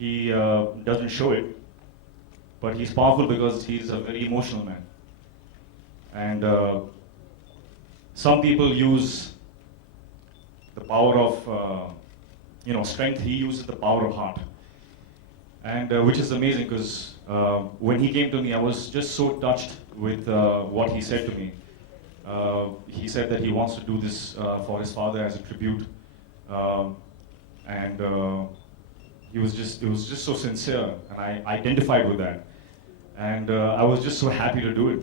He doesn't show it, but he's powerful because he's a very emotional man. And some people use the power of strength. He uses the power of heart, and which is amazing because when he came to me, I was just so touched with what he said to me. He said that he wants to do this for his father as a tribute, and it was just so sincere, and I identified with that, and I was just so happy to do it.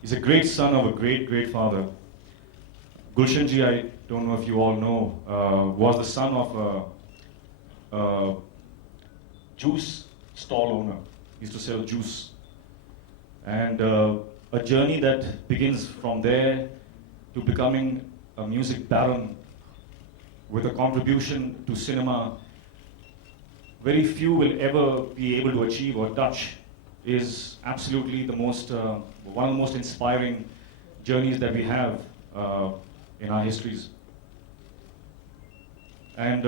He's a great son of a great father. Gulshanji, I don't know if you all know, was the son of a juice stall owner. He used to sell juice. And a journey that begins from there to becoming a music baron with a contribution to cinema very few will ever be able to achieve or touch is absolutely the most, one of the most inspiring journeys that we have in our histories. And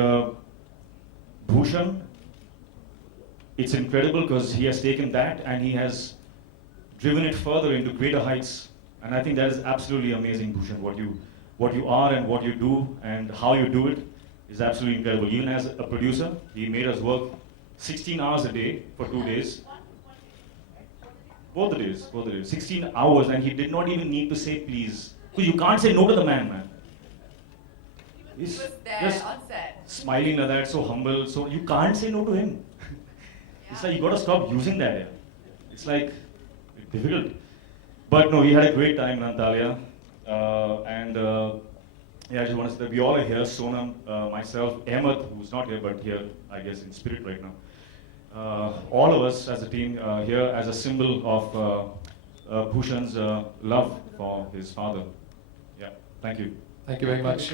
Bhushan, it's incredible because he has taken that and he has driven it further into greater heights. And I think that is absolutely amazing, Bhushan, what you are and what you do and how you do it is absolutely incredible. Even as a producer, he made us work 16 hours a day for 2 days. Both the days. 16 hours, and he did not even need to say please. Because you can't say no to the man. He's just on set. smiling like that, so humble, so you can't say no to him. It's like you gotta stop using that. Yeah. It's like difficult. But no, we had a great time in Antalya. I just want to say that we all are here, Sonam, myself, Ahmed, who's not here, but here, I guess, in spirit right now. All of us as a team here as a symbol of Bhushan's love for his father. Yeah, thank you. Thank you very much.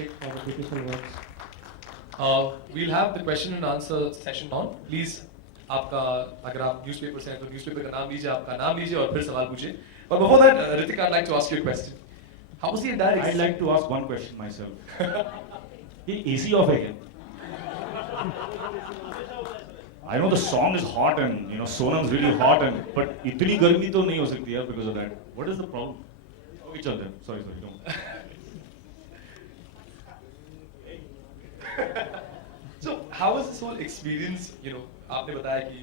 We'll have the question and answer session on. Please, आपका अगर आप newspaper से हैं तो newspaper का नाम लीजिए, आपका नाम लीजिए और फिर सवाल पूछिए. But before that, Ritik, I'd like to ask you a question. How was the entire I'd like to ask one question myself. ये AC off है क्या? I know the song is hot and Sonam's really hot but इतनी गर्मी तो नहीं हो सकती यार because of that. What is the problem? Okay, चलते हैं. Sorry, don't. So how was this whole experience? आपने बताया कि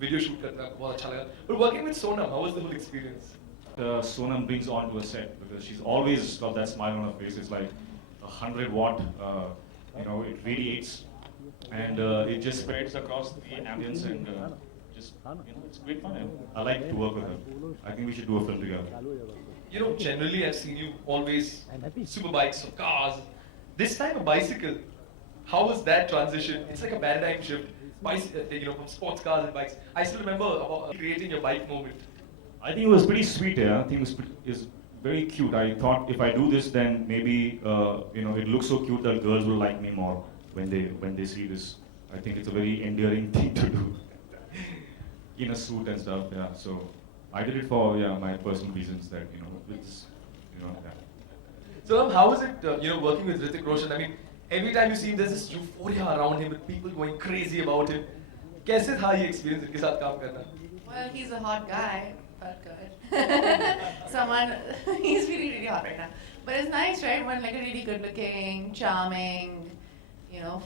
video shoot करना बहुत अच्छा लगा. But working with Sonam, how was the whole experience? Sonam brings on to a set because she's always got that smile on her face. It's like 100-watt. It radiates and it just spreads across the ambience and it's great fun. I like to work with her. I think we should do a film together. Generally I've seen you always super bikes or cars. This time a bicycle. How was that transition? It's like a paradigm shift. From sports cars and bikes. I still remember about creating your bike moment. I think it was pretty sweet. Yeah, I think it was very cute. I thought if I do this, then maybe it looks so cute that girls will like me more when they see this. I think it's a very endearing thing to do in a suit and stuff. Yeah, so I did it for my personal reasons that it's yeah. So how was it working with Hrithik Roshan? I mean, every time you see him, there's this euphoria around him with people going crazy about him. कैसे था ये experience इनके साथ काम करना? Well, he's a hot guy, but good. He's really hot right now. But it's nice, right? When like a really good-looking, charming,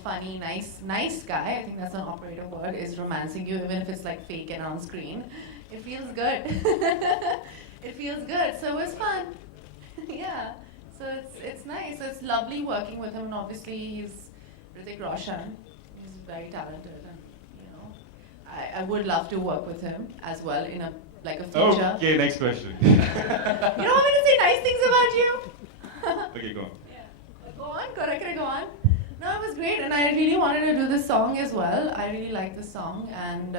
funny, nice guy. I think that's an operative word. Is romancing you, even if it's like fake and on screen. It feels good. It feels good. So it was fun. Yeah. So it's nice. It's lovely working with him. And obviously, he's Hrithik Roshan. He's very talented. And, I would love to work with him as well in a future. Okay, next question. You don't want me to say nice things about you? Okay, go on. Yeah. Go on. Can I go on? No, it was great. And I really wanted to do this song as well. I really like this song. And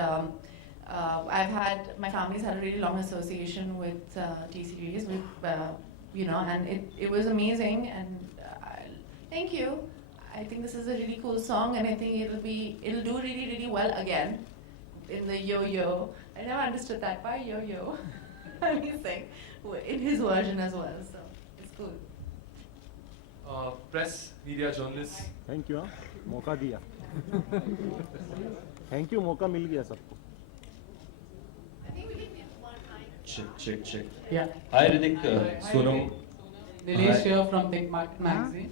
my family's had a really long association with T-Series, and it was amazing. And thank you. I think this is a really cool song, and I think it'll do really well again in the yo-yo. I never understood that. Why yo-yo? Amazing. In his version as well, so it's cool. Press, media, journalists. Thank you. मौका दिया. Thank you, मौका मिल गया सबको। I think we can get one mic. Check. Yeah. Hi Ritik, Sonam. Nilesh Hi. here from Think Market Magazine.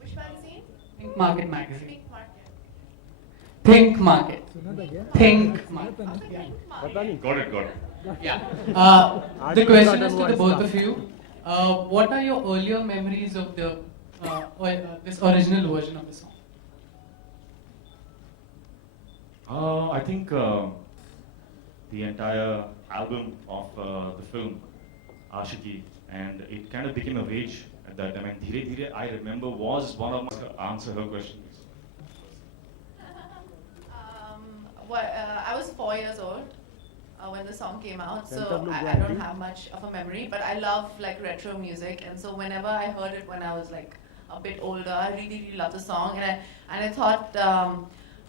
Which magazine? Think Market Magazine. Pink Market. Think Market. Think Market. Yeah. पता नहीं। Got it. Yeah. The question is to the both of you. What are your earlier memories of the this original version of the song? I think the entire album of the film Ashiki, and it kind of became a rage at that time. And Dheere Dheere, I remember, was one of my answer her question. I was 4 years old when the song came out, so Center Blue I Grand don't Prix. have much of a memory. But I love like retro music, and so whenever I heard it when I was like a bit older, I really loved the song, and I thought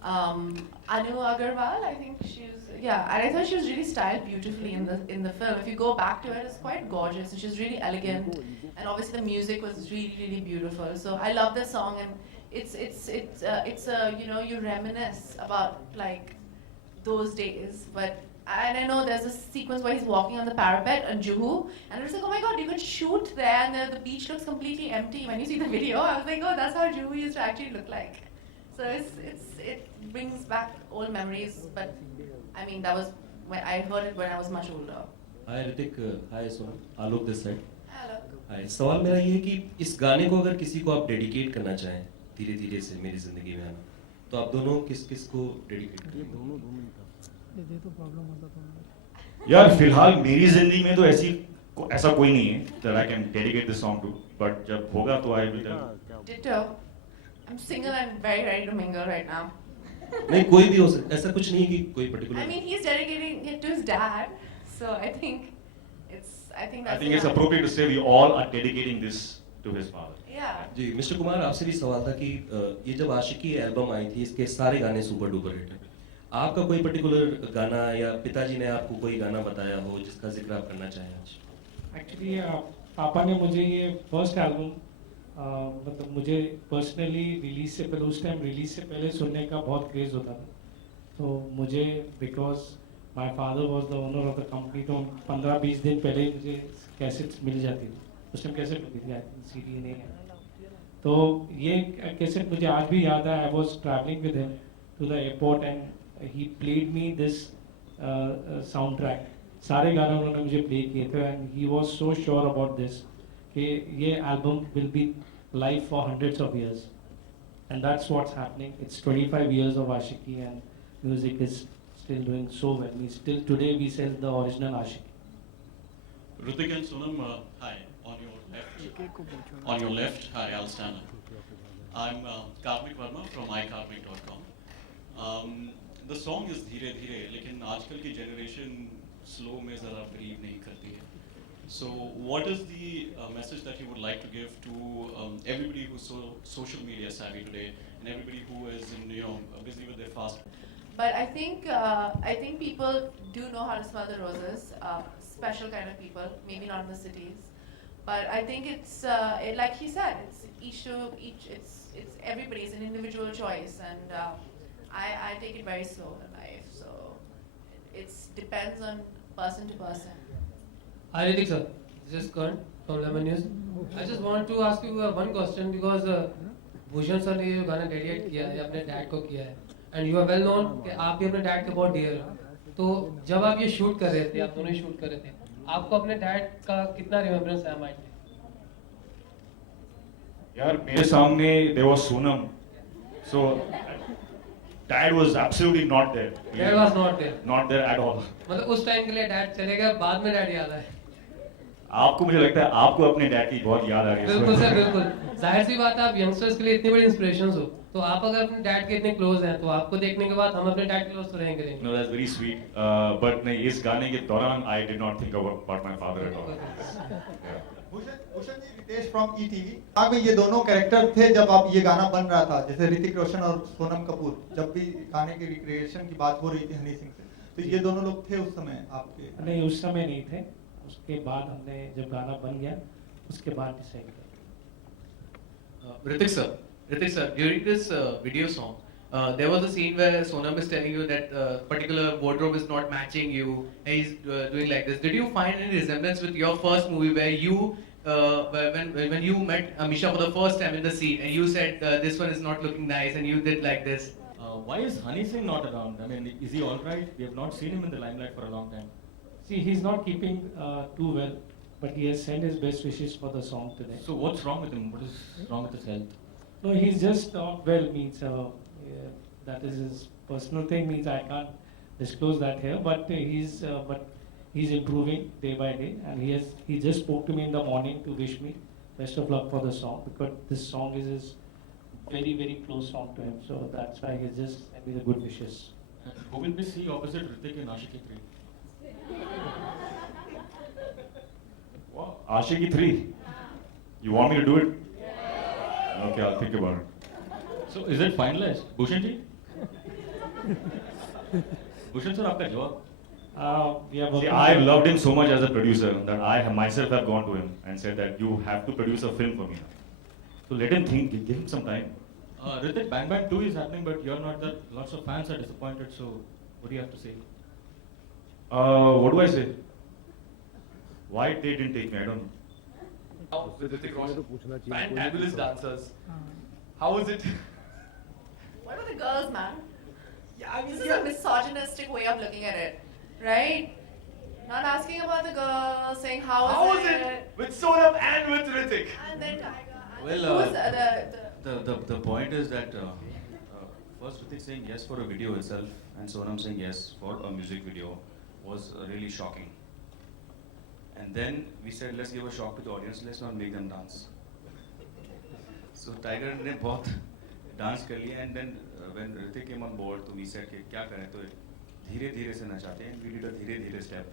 Anu Agarwal, I think and I thought she was really styled beautifully in the film. If you go back to it, it's quite gorgeous, and she's really elegant, and obviously the music was really beautiful. So I love this song, and it's you reminisce about like those days, and I know there's a sequence where he's walking on the parapet in Juhu, and it's like, oh my god, you could shoot there, and the beach looks completely empty. When you see the video, I was like, oh, that's how Juhu used to actually look like. So it brings back old memories, but I mean that was when I heard it when I was much older. Hi Ritik, hi Sonam. Alok this side. Hello. Hi. सवाल मेरा ये है कि इस गाने को अगर किसी को आप डेडिकेट करना चाहें, धीरे धीरे से मेरी जिंदगी में आना, तो आप दोनों किस को डेडिकेट ये करेंगे? दोनों 2 मिनट का। यार फिलहाल मेरी जिंदगी में तो ऐसा कोई नहीं है that I can dedicate this song to, but जब होगा तो I will tell you. क्या Ditto. I'm single and very ready to mingle right now. नहीं कोई भी हो सकता, ऐसा कुछ नहीं है कि कोई particular. I mean, he's dedicating it to his dad, so I think I that's think it's enough. appropriate to say we all are dedicating this to his father. Yeah. जी मिस्टर कुमार, आपसे भी सवाल था कि ये जब आशिकी एल्बम आई थी, इसके सारे गाने सुपर डुपर हिट हैं। आपका कोई पर्टिकुलर गाना या पिताजी ने आपको कोई गाना बताया हो जिसका जिक्र आप करना चाहें आज? एक्चुअली पापा ने मुझे ये फर्स्ट एल्बम मतलब मुझे पर्सनली रिलीज से पहले, उस टाइम रिलीज से पहले सुनने का बहुत क्रेज होता था, तो मुझे because my father was the owner of the company, तो 15-20 दिन पहले ही मुझे कैसेट्स मिल जाती थी। उस टाइम कैसेट होती थी, सीडी नहीं है। तो ये कैसेट मुझे आज भी याद है। I was travelling with him to the airport and he played me this soundtrack ट्रैक। सारे गाने उन्होंने मुझे प्ले किए थे, and he was so sure about this कि ये album will be live for hundreds of years, and that's what's happening. It's 25 years of Ashiki, and music is still doing so well. We still today we sell the original Ashiki. Ritik and Sonam, hi. On your left, hi, I'll stand up. I'm Karmik Verma from ikarmik.com. The song is धीरे धीरे, लेकिन आजकल की generation slow में ज़रा believe नहीं करती है. So, what is the message that you would like to give to everybody who's social media savvy today, and everybody who is busy with their fast? But I think people do know how to smell the roses. Special kind of people, maybe not in the cities, but I think it's like he said, it's each to each. It's everybody's an individual choice, and I take it very slow in life. So it depends on person to person. Hi Ritik sir, this is Karan from Lemon News. I just want to ask you one question because Bhushan sir ने ये गाना dedicate किया है, अपने dad को किया है, and you are well known कि आप भी अपने डैड के बहुत डियर हो। तो जब आप ये शूट कर रहे थे, आप दोनों ही शूट कर रहे थे, आपको अपने डैड का कितना रिमेम्बरेंस है माइंड में? यार मेरे सामने there was Sonam, so Dad was absolutely not there. Dad was not there. Not there at all. मतलब उस टाइम के लिए डैड चले गए, बाद में डैड याद आए। आपको मुझे लगता है आपको अपने डैड की बहुत याद आ रही है। बिल्कुल सर, बिल्कुल। जाहिर सी बात है, आप यंगस्टर्स के लिए इतनी बड़ी इंस्पिरेशंस हो, तो आप अगर अपने डैड के इतने क्लोज हैं, तो आपको देखने के बाद हम अपने डैड के क्लोज तो रहेंगे। No, that's very sweet. But नहीं, इस गाने के दौरान I did not think about my father at all. Yeah. Bhushan ji, Ritesh from ETV. आप ये दोनों कैरेक्टर थे जब आप ये गाना बन रहा था, जैसे ऋतिक रोशन और सोनम कपूर, जब भी गाने के रिक्रिएशन की बात हो रही थी हनी सिंह से, तो ये दोनों लोग थे उस समय आपके? नहीं, उस समय नहीं थे। उसके बाद हमने जब गाना बन गया, उसके बाद डिसाइड किया। Ritik sir, during this video song, there was a scene where Sonam is telling you that particular wardrobe is not matching you, and he's doing like this. Did you find any resemblance with your first movie where you, when you met Amisha for the first time in the scene, and you said this one is not looking nice, and you did like this? Why is Honey Singh not around? I mean, is he all right? We have not seen him in the limelight for a long time. See, he's not keeping too well, but he has sent his best wishes for the song today. So what's wrong with him? What is wrong with his health? No, he's just not well. Means that is his personal thing. Means I can't disclose that here. But he's improving day by day, and he just spoke to me in the morning to wish me best of luck for the song, because this song is his very, very close song to him. So that's why he just sent me the good wishes. And who will we see opposite Hrithik in Ashiki 3? Wow, Ashiki 3. You want me to do it? Okay, I'll think about it. So is it finalized? Bhushan ji? Bhushan sir, आपका जवाब? We are See, working. I've loved him so much as a producer that I myself have gone to him and said that you have to produce a film for me. So let him think, give him some time. Hrithik, Bang Bang 2 is happening, but you're not there. Lots of fans are disappointed, so what do you have to say? What do I say? Why they didn't take me, I don't know. Now, with Hrithik Roshan, fantabulous dancers. How was it? What about the girls, man? Yeah, I mean, This is a misogynistic way of looking at it, right? Not asking about the girls, saying how was it with Sonam and with Hrithik? And then Tiger. And Well, who's The point is that first Hrithik saying yes for a video itself and Sonam saying yes for a music video was really shocking. And then we said let's give a shock to the audience, let's not make them dance. So Tiger ने बहुत dance कर लिया, and then when Hrithik came on board तो we said कि क्या करें, तो धीरे धीरे से नचाते हैं. We did a धीरे धीरे step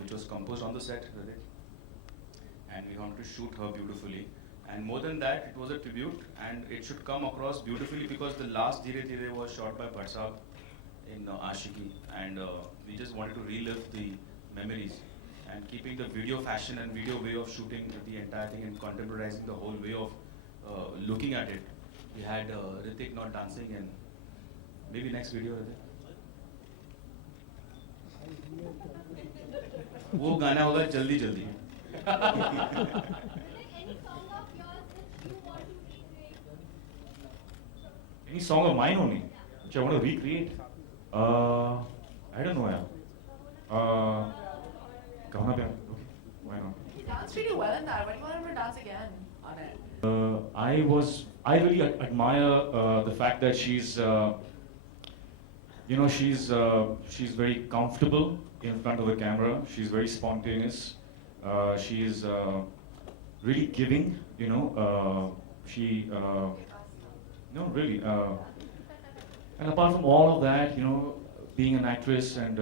which was composed on the set, Hrithik, and we wanted to shoot her beautifully. And more than that, it was a tribute, and it should come across beautifully because the last Dheere Dheere was shot by Bhatt Saab in Ashiki, and we just wanted to relive the memories and keeping the video fashion and video way of shooting the entire thing and contemporizing the whole way of looking at it. We had Hrithik not dancing, and maybe next video, Hrithik. वो गाना होगा जल्दी जल्दी. Any song of mine only, which I want to recreate? I don't know, yeah. Kahuna Pyar, okay, why not? He danced really well in that. When do you want him to dance again on it? I really admire the fact that she's very comfortable in front of the camera. She's very spontaneous. She is really giving, really. And apart from all of that, being an actress and,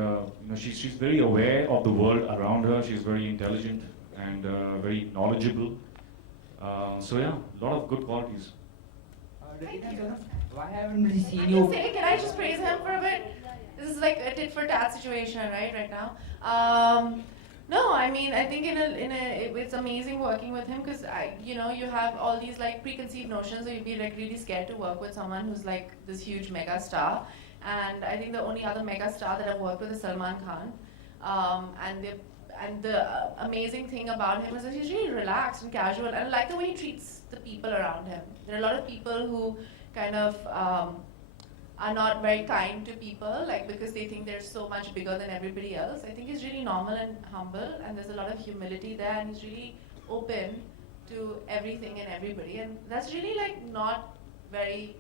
she's very aware of the world around her. She's very intelligent and very knowledgeable. So yeah, a lot of good qualities. Why haven't we seen I you? can say, can I just praise him for a bit? This is like a tit for tat situation, right now. No, I mean, I think it's amazing working with him because you have all these like preconceived notions, so you'd be like really scared to work with someone who's like this huge mega star. And I think the only other mega star that I've worked with is Salman Khan. And the amazing thing about him is that he's really relaxed and casual, and I like the way he treats the people around him. There are a lot of people who kind of are not very kind to people, like because they think they're so much bigger than everybody else. I think he's really normal and humble, and there's a lot of humility there, and he's really open to everything and everybody, and that's really like not very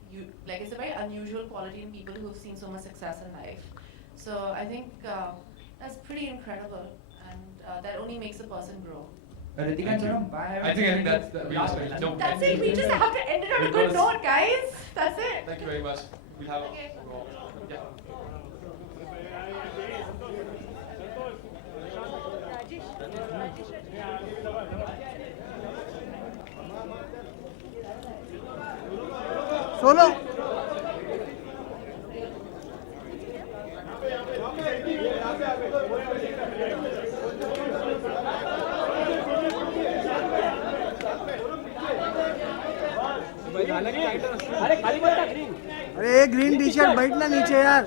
it's a very unusual quality in people who've seen so much success in life. So I think that's pretty incredible, and that only makes a person grow. Hrithik and Sonam, why haven't I think that's the last last one. no, That's it. We just have to end it on a good Because- note, guys. That's it. Thank you very much. We'll have Okay. yeah. Sonam अरे green tea shirt बैठना नीचे यार।